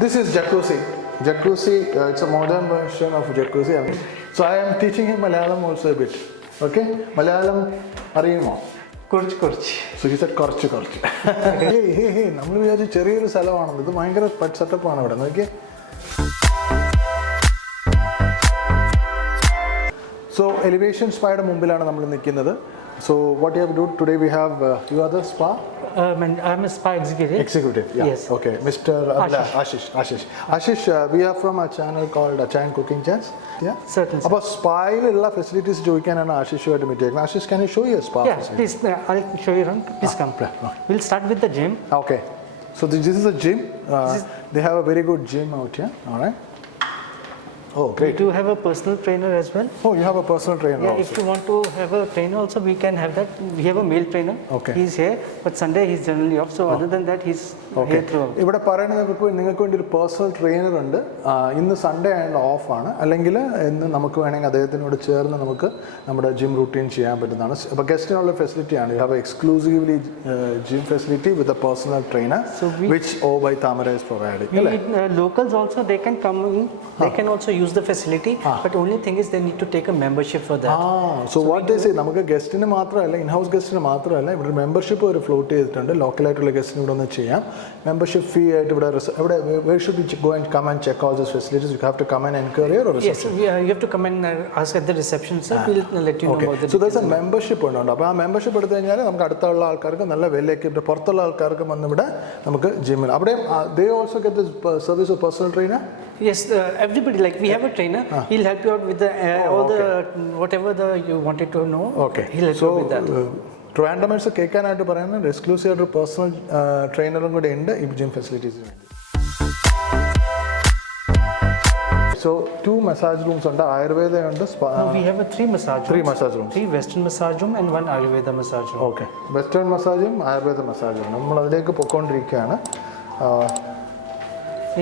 This is jacuzzi. Jacuzzi, it's a modern version of jacuzzi. So I am teaching him Malayalam also a bit. Okay? Malayalam അറിയുമോ? കുറച്ച്. So he said കുറച്ച്. Hey, നമ്മൾ വിചാരിച്ച ചെറിയൊരു സ്ഥലമാണെന്ന്. ഇത് ഭയങ്കര സെറ്റപ്പാണ് ഇവിടെ. നോക്കിയേ. So elevation spa'യുടെ മുമ്പിലാണ് നമ്മൾ നിൽക്കുന്നത്. So what you have to do today, we have you are the spa. I'm a spa executive. Executive, yeah. Yes. Okay, Mr. Ashish, we are from a channel called Chain Cooking Chats. Yeah. Certainly. About spa facilities ചോദിക്കാനാണ് ആശിഷുമായിട്ട് meet ചെയ്യുന്നത്. Ashish, can you show your spa? Yeah, please. I'll show you around. Please come. We'll start with the gym. Okay. So this is a gym. They have a very good gym out here. All right. Oh, great. We do have a personal trainer as well. Oh, you have a personal trainer also. If you want to have a trainer also, we can have that. We have a male trainer. Okay. He's here, but Sunday he's generally off. So other than that, he's here throughout. ഇവിടെ പറയുന്നത് നിങ്ങൾക്ക് വേണ്ടി ഒരു personal trainer ഉണ്ട്. ഇന്ന് Sunday and of ആണ്. അല്ലെങ്കിൽ ഇന്ന് നമുക്ക് വേണമെങ്കിൽ അദ്ദേഹത്തിനോട് ചേർന്ന് നമുക്ക് നമ്മുടെ ജിം റൂട്ടീൻ ചെയ്യാൻ പറ്റുന്നതാണ്. അപ്പോൾ ഗസ്റ്റിനുള്ള ഫെസിലിറ്റിയാണ്. You have exclusively gym facility with a personal trainer which by Tamara is providing. Locals also, they can come in. They can also use the facility, but only thing is they need to take a membership for that. So what they say, നമുക്ക് ഗസ്റ്റിന് മാത്രമല്ല, in-house ഗസ്റ്റിന് മാത്രമല്ല, ഇവിടെ membership ഒരു float ചെയ്തിട്ടുണ്ട്. ലോക്കലായിട്ടുള്ള ഗസ്റ്റിന് ഇവിടെ ഒന്ന് ചെയ്യാം. Membership ഫീ ആയിട്ട് ഇവിടെ where should we go and come and check all these facilities? You have to come and enquire or reception? Yes, you have to come and ask at the reception, sir. We'll let you know about the So there's a membership ഉണ്ട്. അപ്പോൾ ആ membership എടുത്തു കഴിഞ്ഞാൽ നമുക്ക് അടുത്തുള്ള ആൾക്കാർക്ക് നല്ല well equipped, പുറത്തുള്ള ആൾക്കാർക്ക് വന്ന് ഇവിടെ നമുക്ക് ജിമ്മിൽ അവിടെ they also get this service of personal trainer? Yes, everybody, like we have a trainer. He'll help you out with the whatever you wanted to know. Okay. He'll help you with that. ട്രിവാൻഡ്രമേഴ്സ് കേൾക്കാനായിട്ട് പറയുന്നത് exclusive ആയിട്ട് personal ട്രെയിനറും കൂടെ ഉണ്ട് ഈ gym ഫെസിലിറ്റീസിന് വേണ്ടി. So 2 massage rooms ഉണ്ട്, ആയുർവേദ ഉണ്ട്, spa. No, we have 3 massage rooms. 3 massage rooms. 3 Western massage room and 1 Ayurveda massage room. Okay. Western massage Ayurveda massage നമ്മൾ അതിലേക്ക് പോയിക്കൊണ്ടിരിക്കുകയാണ്.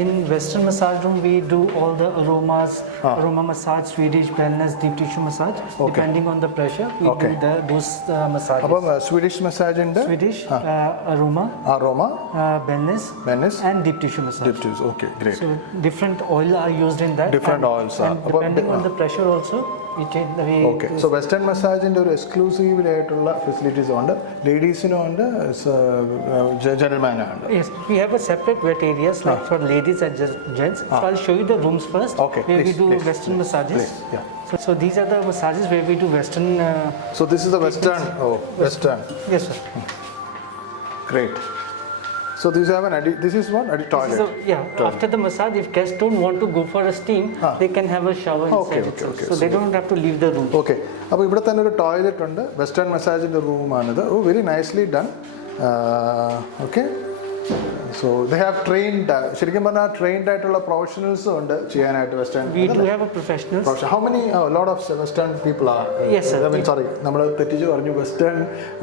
In Western massage room, we do all the aromas, aroma massage, Swedish wellness, deep tissue massage. Depending on the pressure, we do those massages. അപ്പം Swedish massage ഉണ്ട്, Swedish aroma, wellness, and deep tissue massage. Okay, great. So different oil are used in that. Different oils. And depending on the pressure also, we change the way. Okay. So Western massage-ന്റെ ഒരു exclusive ആയിട്ടുള്ള facilities ഉണ്ട്. ലേഡീസിനും ഉണ്ട്, ജെന്റിൽമാനും ഉണ്ട്. Yes, we have a separate wet areas like for ladies and gents. So I'll show you the rooms first. Okay, where please, we do please, Western massages. Please, yeah. So these are the massages where we do Western. So this is the Western. Western. Yes, sir. Great. So these have this is what? Toilet. Toilet. After the massage, if guests don't want to go for a steam, they can have a shower inside itself. So they don't have to leave the room. Okay. അപ്പോൾ ഇവിടെ തന്നെ ഒരു toilet ഉണ്ട്. Western മസാജിൻ്റെ റൂമാണിത്. Very nicely done. Okay. So they have trained, ശരിക്കും പറഞ്ഞാൽ trained ആയിട്ടുള്ള പ്രൊഫഷണൽസും ഉണ്ട് ചെയ്യാനായിട്ട് western. We do have a professionals. How many lot of western people are? Yes, sir. I mean, sorry, നമ്മൾ തെറ്റിച്ച് പറഞ്ഞു. വെസ്റ്റേൺ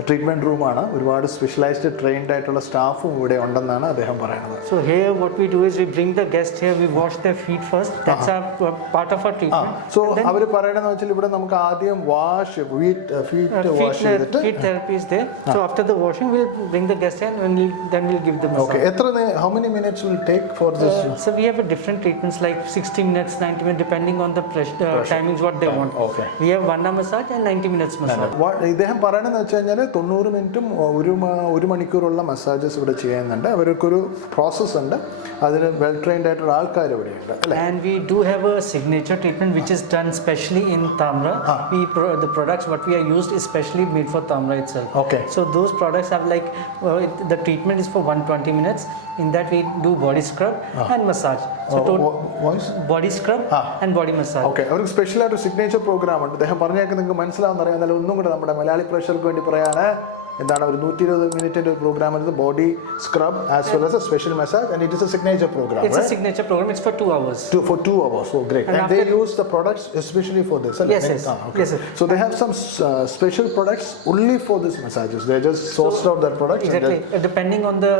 ട്രീറ്റ്മെന്റ് റൂമാണ്. ഒരുപാട് സ്പെഷ്യലൈസ്ഡ് ട്രെയിൻഡ് ആയിട്ടുള്ള സ്റ്റാഫും ഇവിടെ ഉണ്ടെന്നാണ് അദ്ദേഹം പറയുന്നത്. So here what we do is we bring the guest here, we wash their feet first. That's a part of our treatment. So അവർ പറയണമെന്ന് വെച്ചാൽ ഇവിടെ നമുക്ക് ആദ്യം വാഷ് feet wash ചെയ്തിട്ട് feet therapy is there. So after the washing we'll bring the guest in and then we'll give them massage. Okay. How many minutes will take for this? So we have a different treatments like 60 minutes, 90 minutes depending on the timings what they want. Okay. We have 1 hour massage and 90 minutes massage. ഇദ്ദേഹം പറയണെന്ന് വെച്ച് കഴിഞ്ഞാൽ 90 മിനിറ്റും 1 മണിക്കൂറുള്ള massages ഇവിടെ ചെയ്യുന്നുണ്ട്. അവർക്കൊരു process ഉണ്ട്. അതിന് well trained ആയിട്ടുള്ള ആൾക്കാർ ഇവിടെയുണ്ട് അല്ലേ? And we do have a signature treatment which is done specially in Tamra. The products what we are used is specially made for Tamra itself. Okay. So those products have like the treatment is for 120 minutes. In that we do body scrub and massage. So body scrub and body massage. Okay. അവർക്ക് special ആയിട്ട് signature programme ഉണ്ട്. അദ്ദേഹം പറഞ്ഞേക്ക് നിങ്ങൾക്ക് മനസ്സിലാവുന്ന അറിയാം. എന്നാലും ഒന്നും കൂടെ നമ്മുടെ മലയാളി പ്രേക്ഷകർക്ക് വേണ്ടി പറയാണ്. എന്താണ് ഒരു 120 മിനിറ്റിന്റെ ഒരു പ്രോഗ്രാം ആണ്. Body scrub as well as a special massage and it is a signature program. It's a signature program. It's for 2 hours. For 2 hours. Oh, great. And they use the products especially for this. Yes, yes. Okay. Yes, sir. So they have some special products only for this massages. They just sourced out their products. Exactly. Depending on the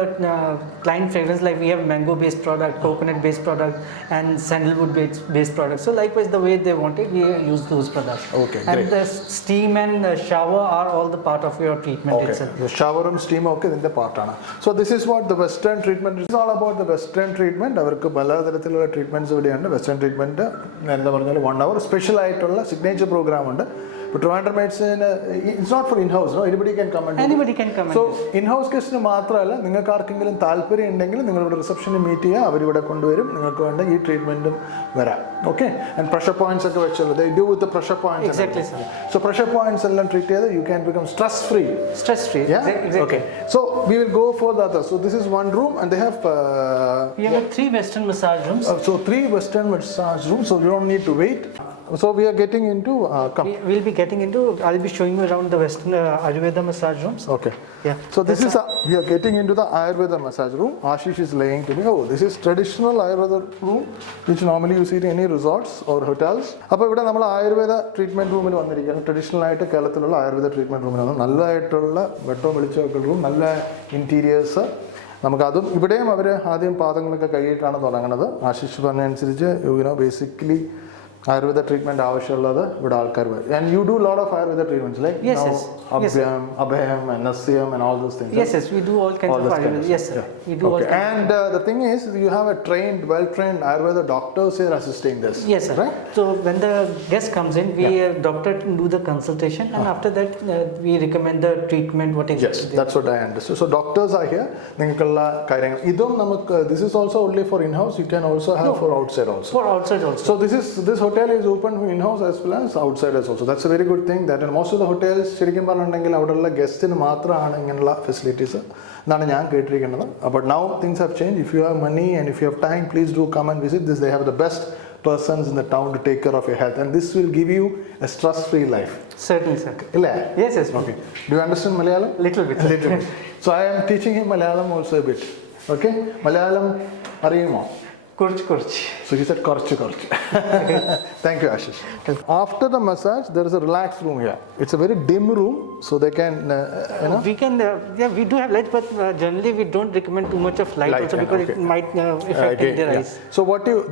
client fragrance, like we have mango based product, coconut based product, and sandalwood based product. So likewise, the way they want it, we use those products. Okay. And great. the steam and shower are all the part of your treatment. itself. ഷവറും സ്റ്റീമും ഒക്കെ ഇതിന്റെ പാർട്ടാണ്. So this is what the western treatment is all about. The western treatment അവർക്ക് പലതരത്തിലുള്ള treatments ഇവിടെയുണ്ട്. Western treatment നേരത്തെ പറഞ്ഞാൽ 1 hour special ആയിട്ടുള്ള signature programme ഉണ്ട്. But Trivandrum medicine, it's not for in-house, no? Anybody can come and Anybody can come. So in-house guesറ്റിന് മാത്രമല്ല, നിങ്ങൾക്ക് ആർക്കെങ്കിലും താല്പര്യം ഉണ്ടെങ്കിൽ നിങ്ങളുടെ റിസപ്ഷനിൽ മീറ്റ് ചെയ്യുക, അവരിവിടെ കൊണ്ടുവരും, നിങ്ങൾക്ക് വേണ്ട ഈ ട്രീറ്റ്മെന്റും വരാം. ഓക്കെ, ആൻഡ് പ്രഷർ പോയിന്റ്സ് ഒക്കെ വെച്ചുള്ളത് they do with the pressure points. Exactly, sir. So pressure points എല്ലാം ട്രീറ്റ് ചെയ്ത് you can become stress free. Stress free. Yeah, exactly. Okay, so we will go for the other. So this is one room and they have we have 3 Western massage rooms. So 3 Western massage rooms, so you don't need to wait. So we are getting into We'll be getting into. I'll be showing you around the Western Ayurveda massage rooms. Okay. Yeah. So this is we are getting into the Ayurveda massage room. Ashish is laying to me. Oh, this is traditional Ayurveda room, which normally you see in any resorts or hotels. അപ്പോൾ ഇവിടെ നമ്മൾ Ayurveda treatment റൂമിൽ വന്നിരിക്കുകയാണ്. Traditional ആയിട്ട് കേരളത്തിലുള്ള Ayurveda treatment റൂമിലാണ്. നല്ലതായിട്ടുള്ള വെട്ടവും വെളിച്ചമൊക്കെ room, നല്ല interiors. നമുക്കതും ഇവിടെയും അവർ ആദ്യം പാദങ്ങളൊക്കെ കഴുകിയിട്ടാണ് തുടങ്ങുന്നത്. ആശിഷ് പറഞ്ഞതനുസരിച്ച് ബേസിക്കലി Ayurveda treatment ആവശ്യമുള്ളത് ഇവിടെ ആൾക്കാർ വരും. And you do a lot of Ayurveda treatments like yes, now, yes. Abhyam, Abhayam and Nasyam and all those things. Yes, yes, we do all kinds of Ayurveda. Yes, sir. Yeah. We do all kinds. And the thing is, you have a trained, well-trained Ayurveda doctors here assisting this. Yes, sir. Right? So when the guest comes in, we doctor do the consultation, and after that we recommend the treatment. What exactly? Yes, that's what I understood. So doctors are here. നിങ്ങൾക്കുള്ള കാര്യങ്ങൾ ഇതും നമുക്ക് this is also only for in-house. You can also have for outside also. For outside also. So this hotel is open for in-house as well as outsiders also. That's a very good thing. That in most of the hotels ശരിക്കും പറഞ്ഞിട്ടുണ്ടെങ്കിൽ അവിടെയുള്ള ഗസ്റ്റിന് മാത്രമാണ് ഇങ്ങനെയുള്ള facilities എന്നാണ് ഞാൻ കേട്ടിരിക്കുന്നത്. But now things have changed. If you have money and if you have time, please do come and visit this. They have the best persons in the town to take care of your health, and this will give you a stress-free life. Certainly, sir. Illa? Yes, yes. Okay. Do you understand Malayalam? Little bit. Little bit. So I am teaching him Malayalam also a bit. Okay? Malayalam അറിയുമോ? Kurch. So he said korchu. Thank you, Ashish. After the massage, there is a relaxed room here. It's a very dim room, so they can, We can, we do have light, but generally we don't recommend too much of light also because it might affect their eyes. So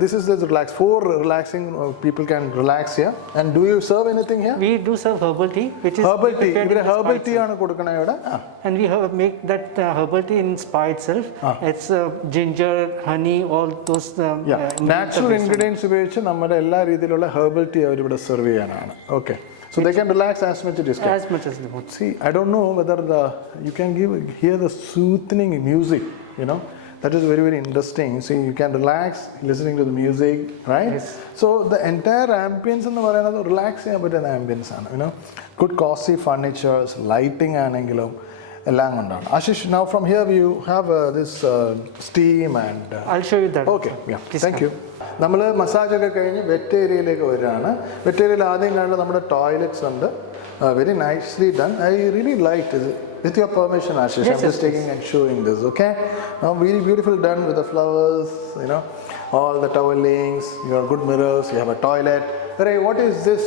this is relaxed. 4 relaxing people can relax here. And do you serve anything here? We do serve herbal tea, which is herbal tea. prepared Herbal tea ആണ് കൊടുക്കണേ ഇവിടെ. And we make that herbal tea in spa itself. It's ginger, honey, all those. Natural ingredients ഉപയോഗിച്ച് നമ്മുടെ എല്ലാ രീതിയിലുള്ള herbal tea അവർ ഇവിടെ serve ചെയ്യാനാണ്. Okay. So they can relax as much as they As much as they want. See, I don't know whether you can hear the soothing music, That is very, very interesting. See, you can relax listening to the music, right? Yes. So the entire ambience എന്ന് പറയുന്നത് relax ചെയ്യാൻ പറ്റുന്ന ambience ആണ്, Good cozy furnitures, lighting ആണെങ്കിലും എല്ലാം കൊണ്ടാണ്. Ashish, now from here you have this steam and I'll show you that. Okay, yeah. Thank you. നമ്മൾ massage ഒക്കെ കഴിഞ്ഞ് വെറ്റ് ഏരിയയിലേക്ക് വരികയാണ്. വെറ്റ് ഏരിയയിൽ ആദ്യം കാണുന്നത് നമ്മുടെ ടോയ്ലറ്റ്സ് ഉണ്ട്. Very nicely done. I really liked it. With your permission, Ashish, I'm just taking and showing this, okay? Now, very beautiful done with the flowers, all the towelings, you have good mirrors, you have a toilet. Hooray, what is this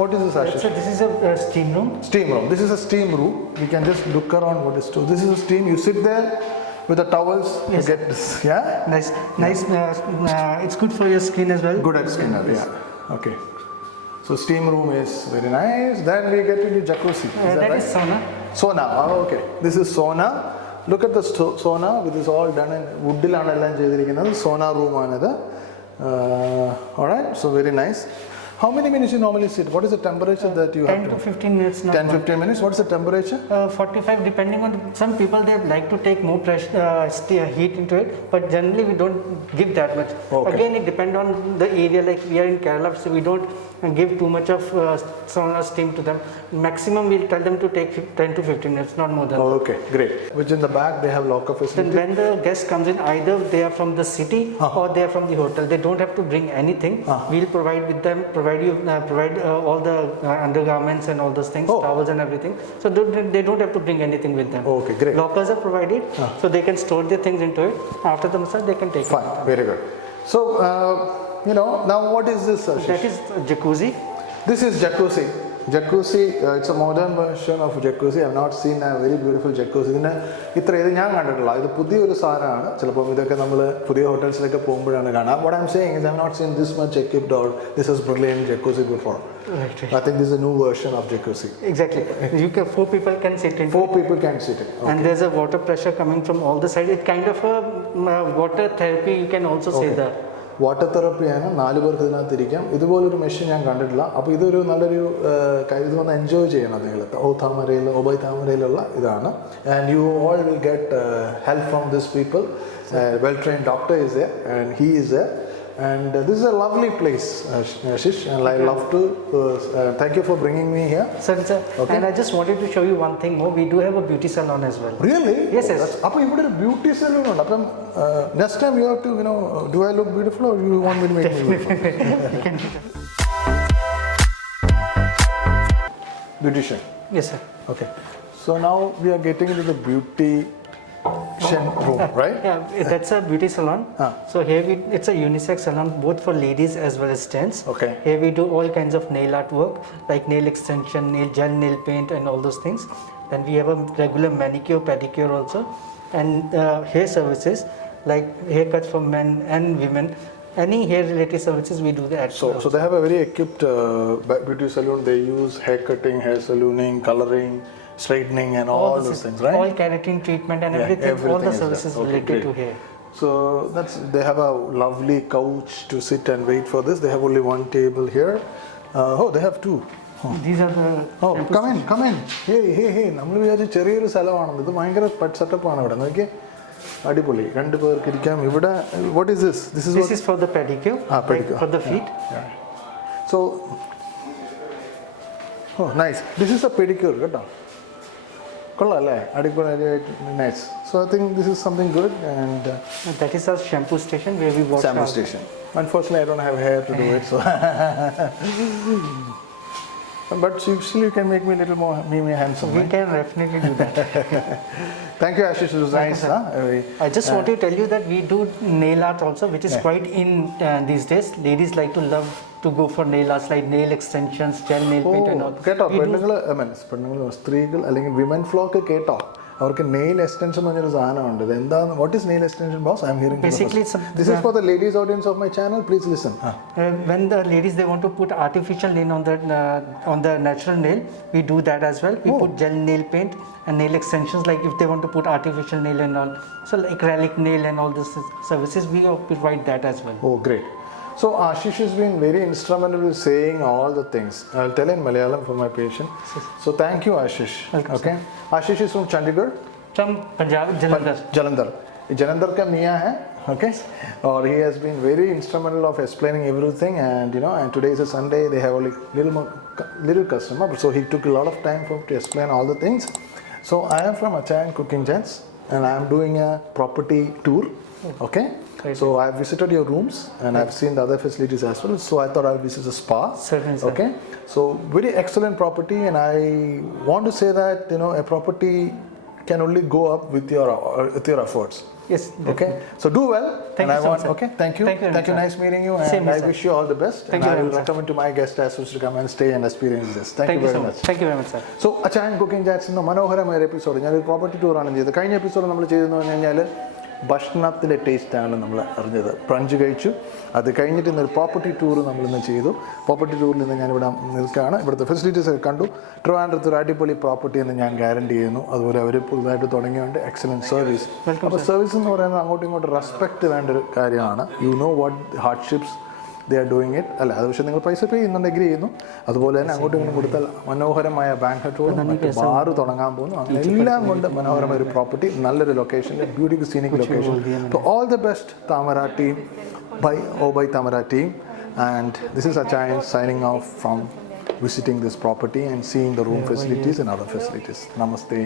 what is this, Ashish? So this is a steam room. Steam room. This is a steam room. You can just look around what is to. This is a steam. You sit there with the towels. Yes. You get this. Yeah? Nice. It's good for your skin as well. Good at skin, yeah. Okay. So steam room is very nice. Then we get into jacuzzi. Is that right? Is sauna. Sauna. Oh, okay. This is sauna. Look at the sauna. This is all done in woodilana ellam cheyidirikkuna. Sauna room aanadu. Alright. So very nice. How many minutes you normally sit? What is the temperature that you have? 10 to 15 minutes. 10-15 minutes. What is the temperature? 45, depending on some people, they like to take more pressure, heat into it, but generally we don't give that much. Okay. Again, it depends on the area. Like we are in Kerala, so we don't give too much of sauna steam to them. Maximum we'll tell them to take 10 to 15 minutes, not more than. Okay, great. Which in the back they have locker facility. Then when the guest comes in, either they are from the city or they are from the hotel. They don't have to bring anything. We'll provide with them. Provide all the undergarments and all those things, towels and everything. So they don't have to bring anything with them. Okay, great. Lockers are provided, so they can store their things into it. After the massage, they can take Fine, it. very good. So, now what is this, Ashish? That is jacuzzi. This is jacuzzi. Jacuzzi, it's a modern version of jacuzzi. I have not seen a very beautiful jacuzzi. ഇതിന് ഇത്ര ഇത് ഞാൻ കണ്ടിട്ടില്ല. ഇത് പുതിയൊരു സാധനമാണ്. ചിലപ്പോൾ ഇതൊക്കെ നമ്മൾ പുതിയ ഹോട്ടൽസിലൊക്കെ പോകുമ്പോഴാണ് കാണാം. What I'm saying is I have not seen this much equipped or this is brilliant jacuzzi before. Right. I think this is a new version of jacuzzi. Exactly. You can 4 people can sit in. 4 people can sit in. Okay. And there's a water pressure coming from all the sides. It's kind of a water therapy. You can also say that. Water തെറപ്പിയാണ് 4 പേർക്ക് ഇതിനകത്തിരിക്കാം. ഇതുപോലൊരു machine ഞാൻ കണ്ടിട്ടില്ല. അപ്പോൾ ഇതൊരു നല്ലൊരു ഇത് വന്ന് എൻജോയ് ചെയ്യണം നിങ്ങൾ. ഒബൈ താമരയിലുള്ള ഇതാണ്. And you all will get help from this people. Well trained doctor is there and he is there. And this is a lovely place, Ashish, and I love to thank you for bringing me here. Sir, okay. And I just wanted to show you one thing more. We do have a beauty salon as well. Really? Yes, yes. അപ്പോൾ ഇവിടെ ഒരു beauty salon ഉണ്ട്. അപ്പം next time you have to, do I look beautiful or you want me to make me beautiful? Beautician. Yes, sir. Okay. So now we are getting into the beauty room, right? Yeah, that's a beauty salon. So here it's a unisex salon both for ladies as well as gents. Okay. Here we do all kinds of nail art work like nail extension, nail paint and all those things. Then we have a regular manicure, pedicure also, and hair services like haircuts for men and women. Any hair related services we do that. So they have a very equipped beauty salon. They use hair cutting, hair salooning, coloring, straightening and all those things, right? All keratin treatment and everything all the services related to hair. So they have a lovely couch to sit and wait for this. They have only one table here. They have 2. These are the come in. Hey നമ്മൾ വിചാരിച്ച ചെറിയൊരു സ്ഥലമാണെന്ന്. ഇത് ഭയങ്കര pet setup ആണ് ഇവിടെ. നോക്കിയേ, അടിപൊളി. 2 പേർക്ക് ഇരിക്കാം ഇവിടെ. What is this? This is for the pedicure. Pedicure. For the feet. Yeah. So nice. This is a pedicure, കേട്ടോ. Nice. So I think this is something good, and that is our shampoo station where we wash. Shampoo station. Unfortunately, I don't have hair to do it, so. But still, you can make me a little more handsome. We can definitely do that. Thank you, Ashish. It was nice. I just want to tell you that we do nail art also, which is quite in these days. Ladies like to love to go for nail arts like nail extensions, gel nail paint and all. കേട്ടോ, പെണ്ണുങ്ങൾ സ്ത്രീകൾ അല്ലെങ്കിൽ women flock കേട്ടോ, അവർക്ക് nail extension എന്ന് പറഞ്ഞൊരു സാധനമുണ്ട്. ഇത് എന്താണ്? What is nail extension, boss? I am hearing. Basically, this is for the ladies audience of my channel. Please listen. When the ladies they want to put artificial nail on the natural nail, we do that as well. We put gel nail paint and nail extensions like if they want to put artificial nail and all. So like acrylic nail and all these services, we provide that as well. Oh, great. So Ashish has been very instrumental in saying all the things. I'll tell in Malayalam for my patient. So thank you, Ashish. Welcome, okay. Ashish is from Chandigarh. From Punjab, Jalandhar. Jalandhar ka Mia hai. Okay. Or he has been very instrumental of explaining everything, and and today is a Sunday. They have only little customer, so he took a lot of time to explain all the things. So I am from Achayan Cooking Gents, and I am doing a property tour. Okay. So I have visited your rooms and I have seen the other facilities as well. So I thought I'll visit the spa. Certainly, sir. Okay. So very excellent property, and I want to say that a property can only go up with your efforts. Yes. Definitely. Okay. So do well. Thank you so much. Okay. Thank you. Thank you. Nice meeting you. And Same, I wish you all the best. Thank and you I will very much, recommend to my guests as well to come and stay and experience this. Thank you very much. Thank you very much, sir. So Achayan Cooking Chats in മനോഹരമായ episode ഞാനൊരു property ടൂറാണ് ചെയ്തത്. കഴിഞ്ഞ episode നമ്മൾ ചെയ്തെന്ന് പറഞ്ഞു കഴിഞ്ഞാൽ ഭക്ഷണത്തിൻ്റെ ടേസ്റ്റാണ് നമ്മൾ അറിഞ്ഞത്. പ്രഞ്ച് കഴിച്ചു. അത് കഴിഞ്ഞിട്ട് ഇന്നൊരു പ്രോപ്പർട്ടി ടൂർ നമ്മളിന്ന് ചെയ്തു. പ്രോപ്പർട്ടി ടൂറിൽ നിന്ന് ഞാനിവിടെ നിൽക്കുകയാണ്. ഇവിടുത്തെ ഫെസിലിറ്റീസ് ഒക്കെ കണ്ടു. ട്രിവാൻഡ്രത്ത് ഒരു അടിപൊളി പ്രോപ്പർട്ടി എന്ന് ഞാൻ ഗ്യാരണ്ടി ചെയ്യുന്നു. അതുപോലെ അവർ പുതുതായിട്ട് തുടങ്ങിയുണ്ട് എക്സലൻറ്റ് സർവീസ്. അപ്പോൾ സർവീസ് എന്ന് പറയുന്നത് അങ്ങോട്ടും ഇങ്ങോട്ടും റെസ്പെക്റ്റ് വേണ്ട ഒരു കാര്യമാണ്. You know what hardships they are doing it. അല്ല, അത് പക്ഷേ നിങ്ങൾ പൈസ പേ ചെയ്യുന്നുണ്ട്, എഗ്രി ചെയ്യുന്നു. അതുപോലെ തന്നെ അങ്ങോട്ടും ഇങ്ങോട്ടും കൊടുത്താൽ മനോഹരമായ ബാങ്കറ്റ് ഹോളും ബാറ് തുടങ്ങാൻ പോകുന്നു. അങ്ങനെ എല്ലാം കൊണ്ട് മനോഹരമായ ഒരു പ്രോപ്പർട്ടി, നല്ലൊരു ലൊക്കേഷനിൽ, beautiful scenic location. So all the best, Tamara team, by Tamara team. And this is Achayan signing off from visiting this property and seeing the room facilities and other facilities. Namaste.